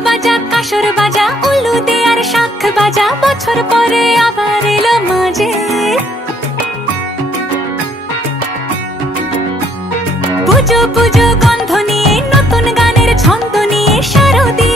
বাজা কাসর বাজা উলু দে আর শাখ বাজা বছর পরে আবার এলো মাঝে। পুজো পুজো গন্ধ নিয়ে নতুন গানের ছন্দ নিয়ে শারদীয়